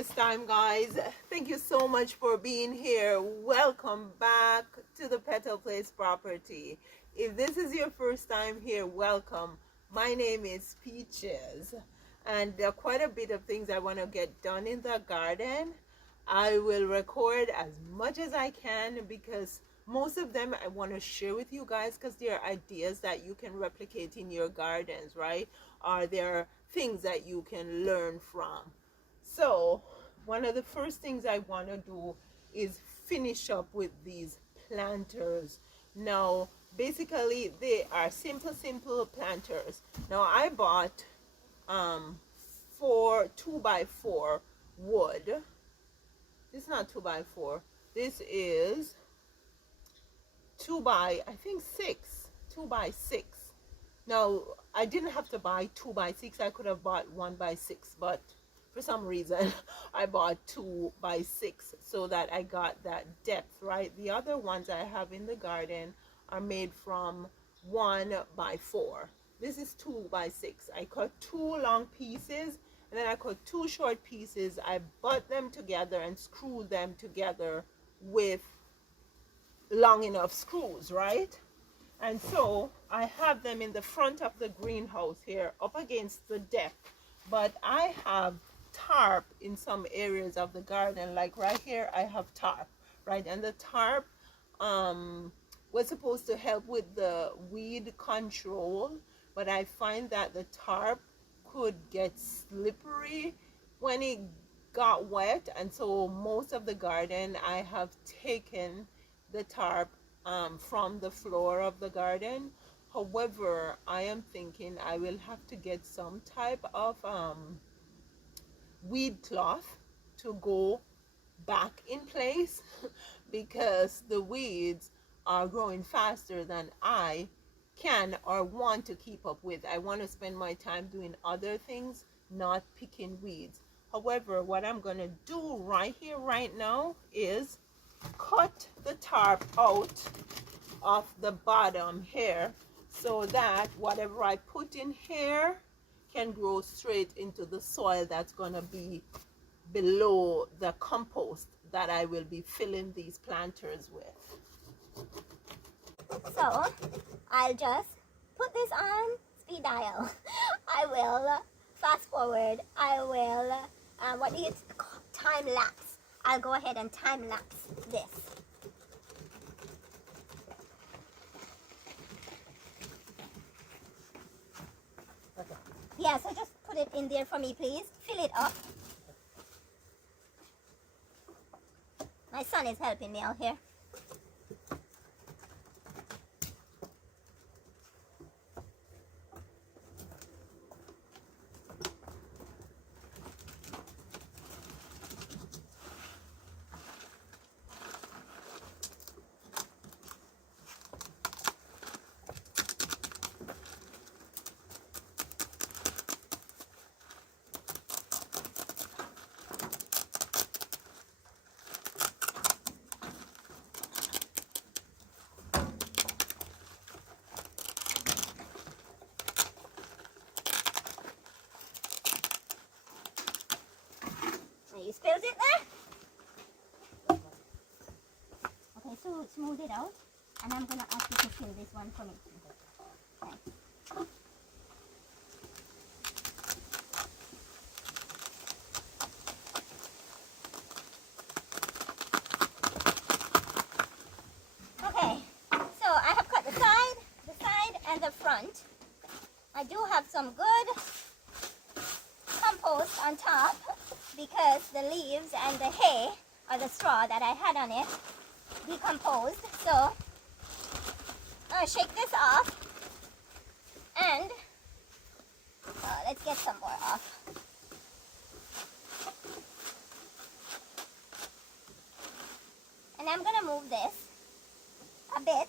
this time, guys. Thank you so much for being here. Welcome back to the Petal Place property. If this is your first time here, welcome. My name is Peaches, and there are quite a bit of things I want to get done in the garden. I will record as much as I can because most of them I want to share with you guys because they are ideas that you can replicate in your gardens, right? Or there things that you can learn from. So one of the first things I want to do is finish up with these planters. Now basically they are simple planters. Now I bought 2x4 wood. This is not 2x4, this is 2x6. Now I didn't have to buy 2x6, I could have bought 1x6, but for some reason I bought 2x6 so that I got that depth, right? The other ones I have in the garden are made from 1x4. This is 2x6. I cut 2 long pieces and then I cut 2 short pieces. I butt them together and screw them together with long enough screws, right? And so I have them in the front of the greenhouse here up against the deck. But I have tarp in some areas of the garden, like right here I have tarp, right? And the tarp was supposed to help with the weed control, but I find that the tarp could get slippery when it got wet, and so most of the garden I have taken the tarp from the floor of the garden. However, I am thinking I will have to get some type of weed cloth to go back in place because the weeds are growing faster than I can or want to keep up with. I want to spend my time doing other things, not picking weeds. However, what I'm going to do right here, right now, is cut the tarp out of the bottom here so that whatever I put in here can grow straight into the soil that's going to be below the compost that I will be filling these planters with. So I'll just put this on speed dial. I will fast forward. I will time lapse. I'll go ahead and time lapse this. Okay. Yeah, so just put it in there for me, please. Fill it up. My son is helping me out here. You spilled it there? Okay, so smooth it out. And I'm going to ask you to fill this one for me. Okay. Okay, so I have cut the side and the front. I do have some good compost on top, because the leaves and the hay or the straw that I had on it decomposed. So I'll shake this off and let's get some more off. And I'm going to move this a bit.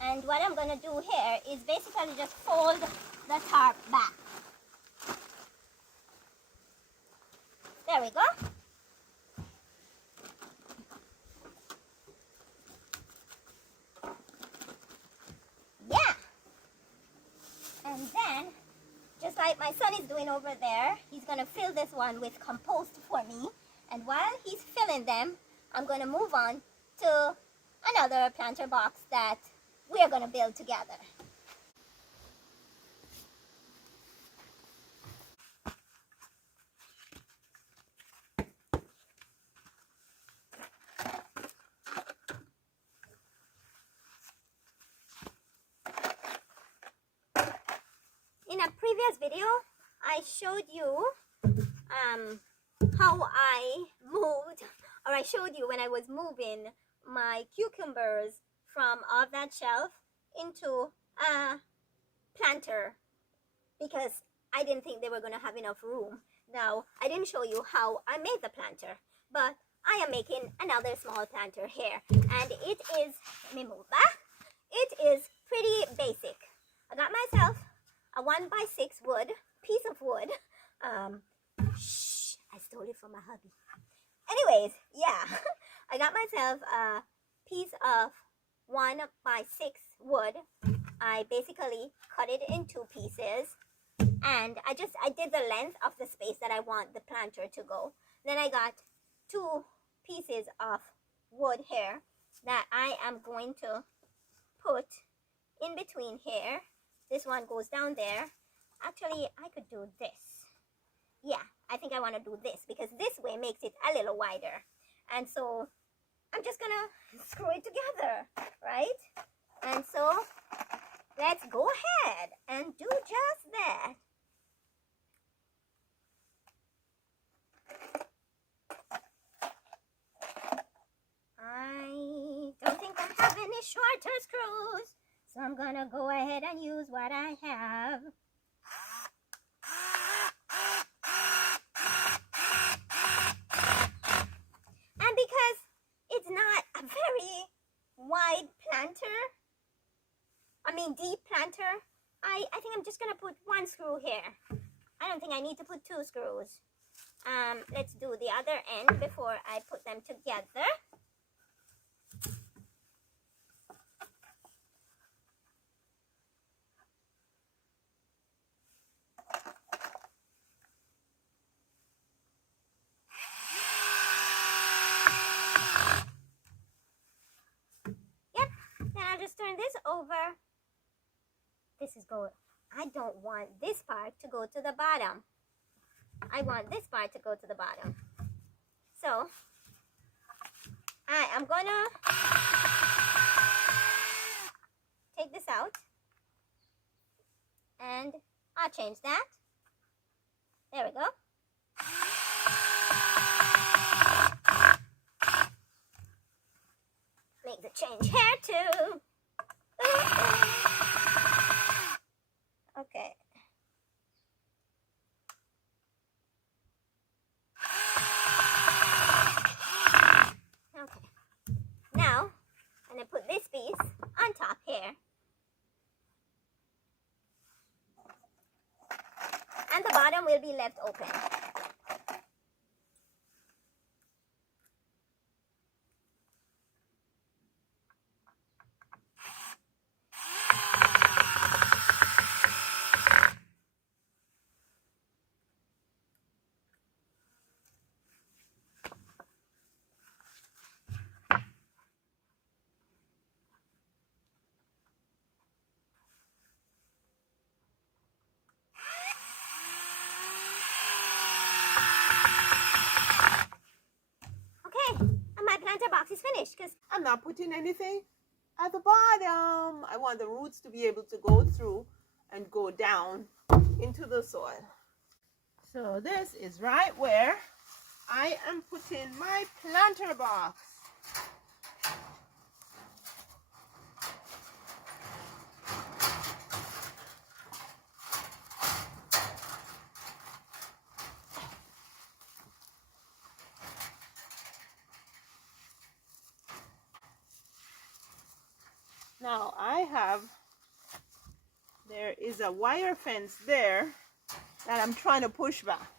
And what I'm going to do here is basically just fold the tarp back. There we go. Yeah. And then, just like right, my son is doing over there. He's going to fill this one with compost for me. And while he's filling them, I'm going to move on to another planter box that we're going to build together. In a previous video, I showed you how I moved, or I showed you when I was moving my cucumbers from off that shelf into a planter because I didn't think they were going to have enough room. Now, I didn't show you how I made the planter, but I am making another small planter here, and it is, let me move back, it is pretty basic. I got myself a 1x6 wood, piece of wood. I stole it from my hubby. Anyways, yeah, I got myself a piece of 1x6 wood. I basically cut it in 2 pieces, and I did the length of the space that I want the planter to go. Then I got 2 pieces of wood here that I am going to put in between here. This one goes down there. Actually, I could do this. Yeah, I think I want to do this because this way makes it a little wider. And so I'm just gonna screw it together, right? And so let's go ahead and do just that. I don't think I have any shorter screws, so I'm gonna go ahead and use what I have. And because it's not a very wide planter, deep planter, I think I'm just gonna put 1 screw here. I don't think I need to put 2 screws. Let's do the other end before I put them together. Yep, then I'll just turn this over. This is going, I don't want this part to go to the bottom. I want this part to go to the bottom. So, I am gonna take this out, and I'll change that. There we go. Make the change here too. Okay. Okay. Now, I'm going to put this piece on top here. And the bottom will be left open. Box is finished because I'm not putting anything at the bottom. I want the roots to be able to go through and go down into the soil. So this is right where I am putting my planter box. Now there is a wire fence there that I'm trying to push back.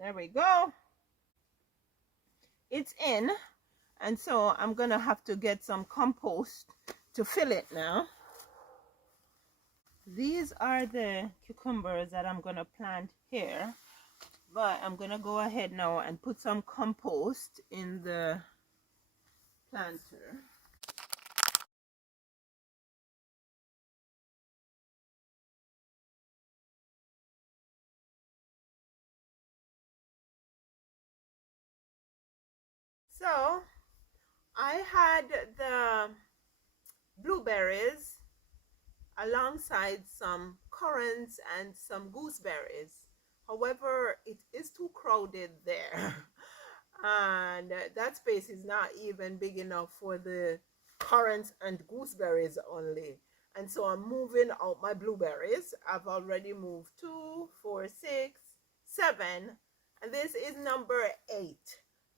There we go. It's in. And so I'm going to have to get some compost to fill it now. These are the cucumbers that I'm going to plant here. But I'm going to go ahead now and put some compost in the planter. So I had the blueberries alongside some currants and some gooseberries. However, it is too crowded there. And that space is not even big enough for the currants and gooseberries only. And so I'm moving out my blueberries. I've already moved 2, 4, 6, 7, and this is number 8.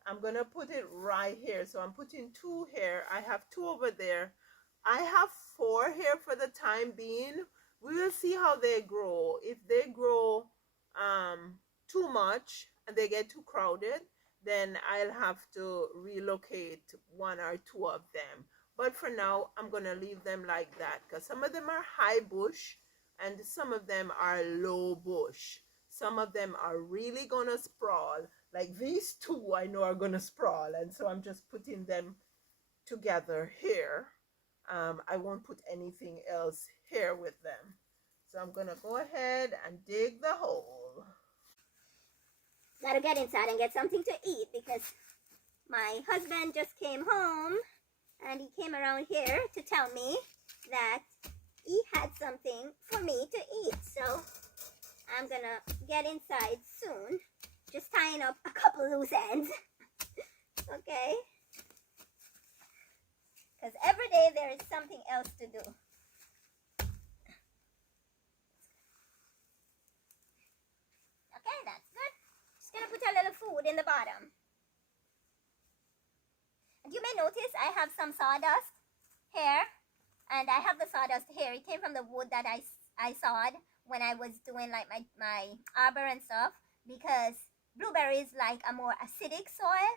I'm gonna put it right here. So I'm putting 2 here. I have 2 over there. I have 4 here for the time being. We will see how they grow. If they grow too much and they get too crowded, then I'll have to relocate 1 or 2 of them. But for now, I'm going to leave them like that because some of them are high bush and some of them are low bush. Some of them are really going to sprawl. Like these 2 I know are going to sprawl, and so I'm just putting them together here. I won't put anything else here with them. So I'm going to go ahead and dig the hole. Gotta get inside and get something to eat because my husband just came home and he came around here to tell me that he had something for me to eat. So I'm gonna get inside soon. Just tying up a couple loose ends. Okay? Because every day there is something else to do. Okay, that's good. Just gonna put a little food in the bottom. And you may notice I have some sawdust here. And I have the sawdust here. It came from the wood that I sawed when I was doing like my arbor and stuff. Because blueberries like a more acidic soil.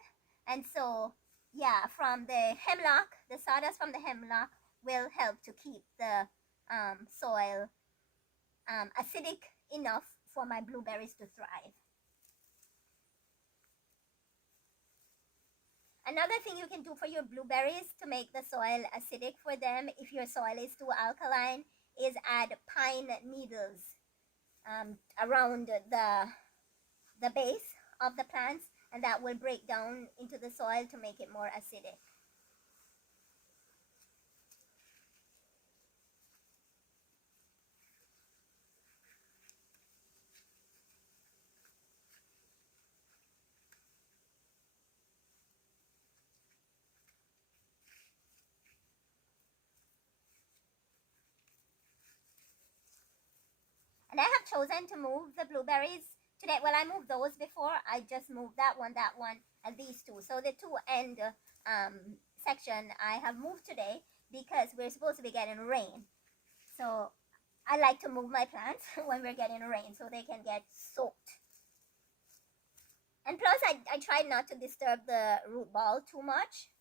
And so, yeah, from the hemlock, the sawdust from the hemlock will help to keep the soil acidic enough for my blueberries to thrive. Another thing you can do for your blueberries to make the soil acidic for them, if your soil is too alkaline, is add pine needles around the base of the plants, and that will break down into the soil to make it more acidic. And I have chosen to move the blueberries today. Well, I moved those before. I just moved that one, and these 2. So the 2 end section I have moved today because we're supposed to be getting rain. So I like to move my plants when we're getting rain so they can get soaked. And plus, I tried not to disturb the root ball too much.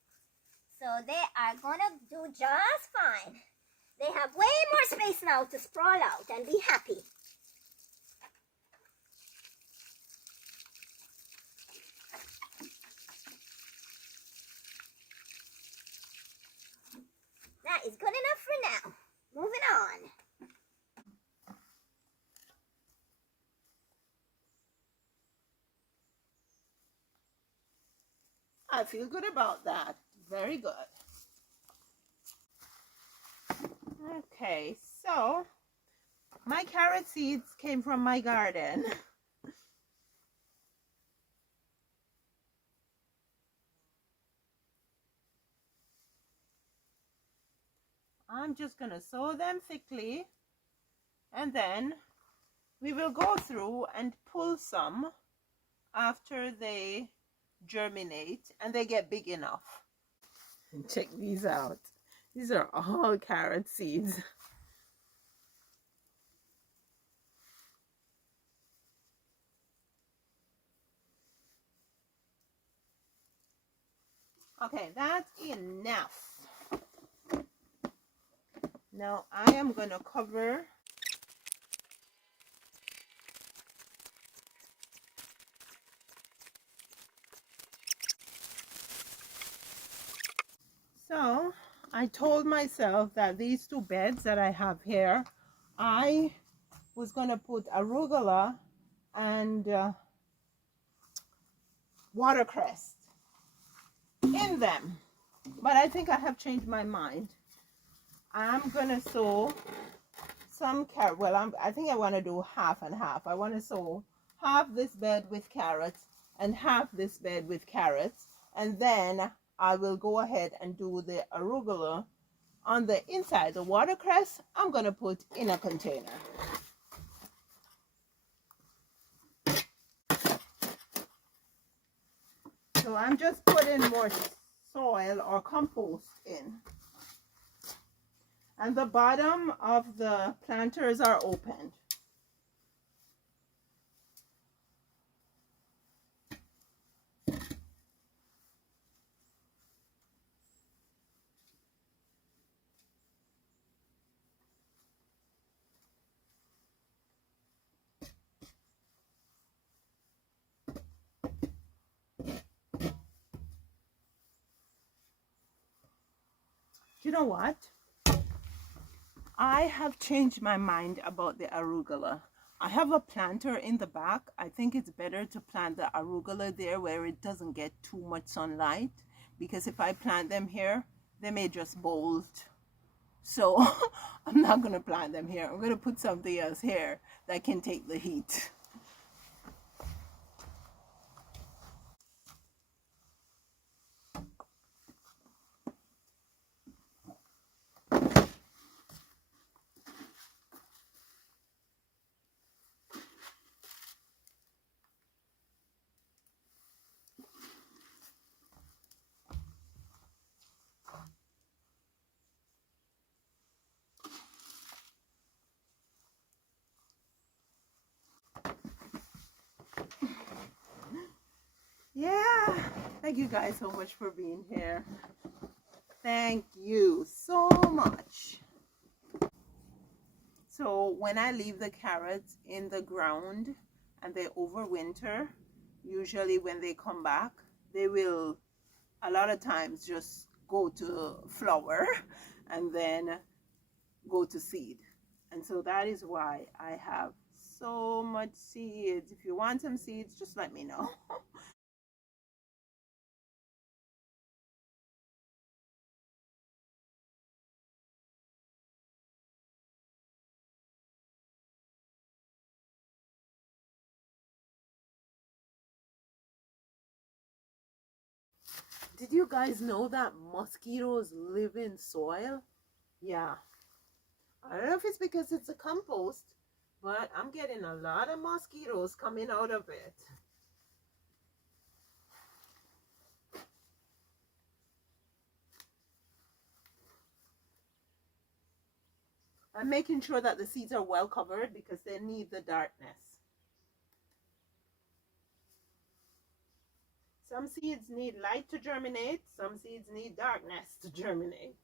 So they are gonna do just fine. They have way more space now to sprawl out and be happy. That is good enough for now. Moving on. I feel good about that. Very good. Okay, so my carrot seeds came from my garden. I'm just going to sow them thickly, and then we will go through and pull some after they germinate and they get big enough. And check these out. These are all carrot seeds. Okay, that's enough. Now I am going to cover. So I told myself that these two beds that I have here, I was going to put arugula and watercress in them. But I think I have changed my mind. I'm going to sow some carrot. Well, I think I want to do half and half. I want to sow half this bed with carrots and half this bed with carrots. And then I will go ahead and do the arugula on the inside. The watercress, I'm going to put in a container. So I'm just putting more soil or compost in. And the bottom of the planters are opened. You know what? I have changed my mind about the arugula. I have a planter in the back. I think it's better to plant the arugula there where it doesn't get too much sunlight, because if I plant them here, they may just bolt. So I'm not going to plant them here. I'm going to put something else here that can take the heat. Yeah, thank you guys so much for being here. Thank you so much. So when I leave the carrots in the ground and they overwinter, usually when they come back, they will a lot of times just go to flower and then go to seed. And so that is why I have so much seeds. If you want some seeds, just let me know. Did you guys know that mosquitoes live in soil? Yeah. I don't know if it's because it's a compost, but I'm getting a lot of mosquitoes coming out of it. I'm making sure that the seeds are well covered because they need the darkness. Some seeds need light to germinate, some seeds need darkness to germinate.